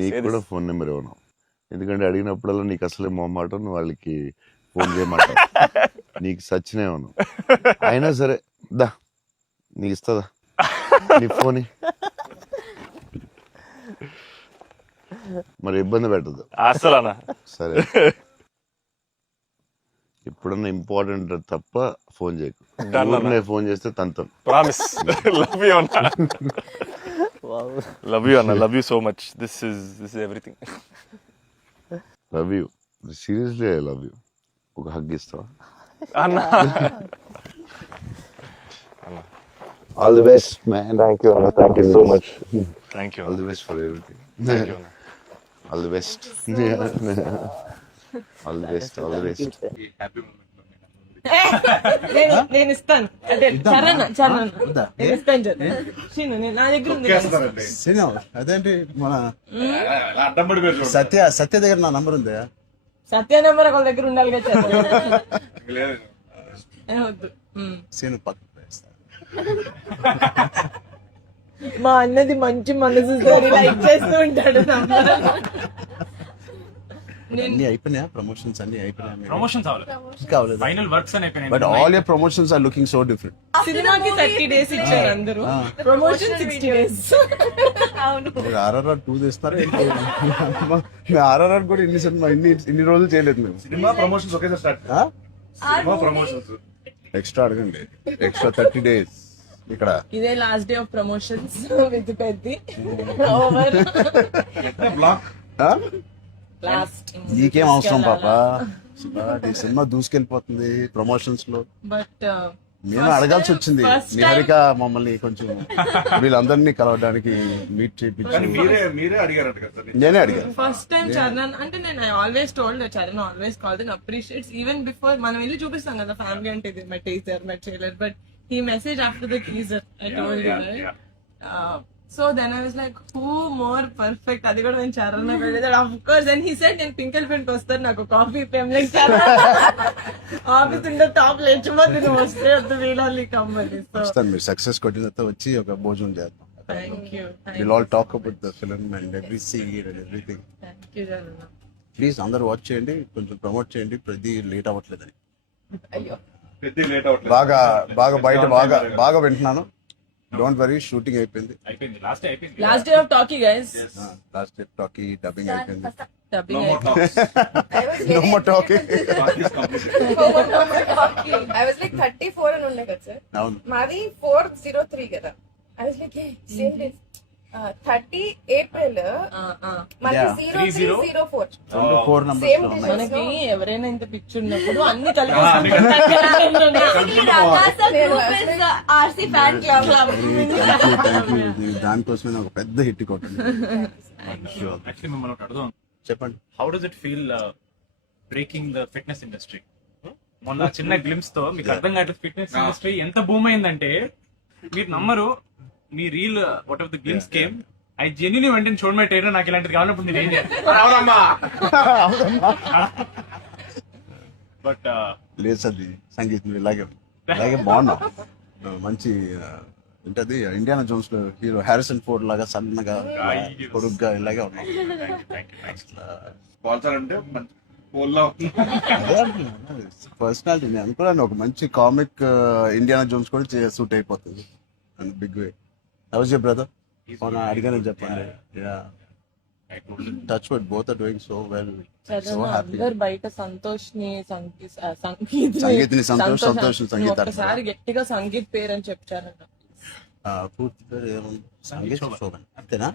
నీకు కూడా phone number ఇవ్వను, ఎందుకంటే అడిగినప్పుడల్లా నీకు అసలే మొహమాటం, నువ్వు వాళ్ళకి ఫోన్ చేయమాట, నీకు సచ్చినే ఇవ్వను. అయినా సరే దా నీకు ఇస్తుందా నీ ఫోన్, మరి ఇబ్బంది పెట్టదు అసలు. సరే ఎప్పుడన్నా ఇంపార్టెంట్ తప్ప ఫోన్ చేయకు, ఊరినే ఫోన్ చేస్తే తంతాను. ప్రామిస్. లవ్ యూ అన్న, లవ్ యూ అన్న, love you so much. This is everything. Love you, seriously I love you. ఒక హగ్ ఇస్తావా అన్న? All the best man. Thank you అన్న, thank you so much. Thank you, all the best for everything. Thank you అన్న. All the best, all the best, all the best. నేను ఇస్తాను. అదే చరణ్ నేను ఇస్తాను. శ్రీను నా దగ్గర ఉంది. అదేంటి మన సత్య దగ్గర నా నంబర్ ఉందా? సత్య నెంబర్ ఒకళ్ళ దగ్గర ఉండాలి కదా. వద్దు. సీను పక్క మా అన్నది మంచి మనసు లైక్ చేస్తూ ఉంటాడు. అన్ని అయిపోయినాయా? ప్రమోషన్స్ అన్ని అయిపోయినాయి? ప్రమోషన్స్ కావలేదు, ఫైనల్ వర్క్స్ అని అయిపోయినాయి. But all your promotions are looking so different. సినిమాకి 30 days ఇచ్చారు అందరూ, ప్రమోషన్ 60 days. అవును, మీరు RRR 2 తీస్తారా? RRR కూడా ఇన్ని సినిమా ఇన్ని రోజులు చేయలేదు మేము. సినిమా ప్రమోషన్స్ ఒకేసారి స్టార్ట్. సినిమా ప్రమోషన్స్ ఎక్స్ట్రా అడగండి, ఎక్స్ట్రా 30 days ఇక్కడ. ఇదే last day of promotions with Peddi over. బ్లాక్ లాస్ట్ నీకేం అవసరం పాప, ఈ సినిమా దూసుకెళ్ళిపోతుంది ప్రమోషన్స్ లో. బట్ నేను అడగాల్సి వచ్చింది, నిహారిక మమ్మల్ని కొంచెం వీళ్ళందరినీ కలవడానికి మీట్ చేయించి. మీరే అడిగారంట కదా. నేనే అడిగాను ఫస్ట్ టైం చరణ్ అంటే నేను I always told Charan always calls and appreciates even before మనం వెళ్ళి చూపిస్తాం కదా ఫ్యామిలీ అంటే ఇది my teaser my trailer, but he messaged after the teaser. I told you, right? So then I was like, who more perfect? అది కూడా నేను చరణ్ వెళ్ళేది. Of course, and he said నేను పింక్ ఎలిఫెంట్ వస్తాను, నాకు కాఫీ పేమ్ లైక్ చరణ్ ఆఫీస్ ఉండే top లేచిపోతే నువ్వు వస్తే వద్దు వీళ్ళని కమ్మని. సో మీరు సక్సెస్ కొట్టిన తర్వాత వచ్చి ఒక భోజనం చేద్దాం. Thank you. We'll all talk about the film and every scene and everything. Thank you Charan. Please అందరూ వాచ్ చేయండి, కొంచెం ప్రమోట్ చేయండి, ప్రతి లేట్ అవ్వట్లేదని. అయ్యో పెద్ద లేట్ అవట్లేదు. బాగా బయట బాగా వింటున్నాను. డోంట్ వరీ, షూటింగ్ అయిపోయింది. అయిపోయింది, లాస్ట్ డే అయిపోయింది. Last day of talkie guys. Last day talkie dubbing అయిపోయింది. Dubbing No more talking. I was like 34 అని ఉండే కదా సార్. అవును, మాది 403 కదా. I was like same day 30 April మనకి 0304 4 numbers Same లో day. ఉన్నాయి. మనకి ఎవరైనా ఇంత పిక్చర్ ఉన్నప్పుడు అన్ని కలిపి RC fan club. Thank you. దానికోసమే నాకు పెద్ద హిట్ కొట్టండి. యాక్చువల్లీ మిమ్మల్ని ఒకటి అడుగుదాం. చెప్పండి. How does it feel breaking the fitness industry? మొన్న చిన్న గ్లిమ్స్ తో మీకు అర్థం కావట్లేదు ఫిట్నెస్ ఇండస్ట్రీ ఎంత బూమ్ అయిందంటే మీరు నమ్మరు. మీ reel what of the glimpse came, I genuinely వెంట చూడమే ట్రైనర్, నాకు ఇలాంటిది కావాలన్నప్పుడు మీరు ఏం చేయాలి? బట్ లేదు సార్, సంగీతం ఇలాగే బాగున్నాం. మంచి ఏంటది ఇండియానా జోన్స్ లో హీరో హారిసన్ ఫోర్డ్ లాగా సన్నగా పొడుగ్గా ఇలాగే ఉన్నాం. స్పాన్సర్ అంటే పోల్లా పర్సనాలిటీ నేను అనుకున్నాను, ఒక మంచి కామిక్ ఇండియానా జోన్స్ కూడా సూట్ అయిపోతుంది big way. How's your brother? అడిగానని చెప్పండి. Touch wood, both are doing so well. So happy. అందరు బయట సంతోష్ని సంగీత్ని సంగీత్ ఒకసారి గట్టిగా సంగీత్ పేరు అని చెప్పారంట. పూర్తి పేరు ఏముంది? సంగీత్ శోభన్ అంతేనా?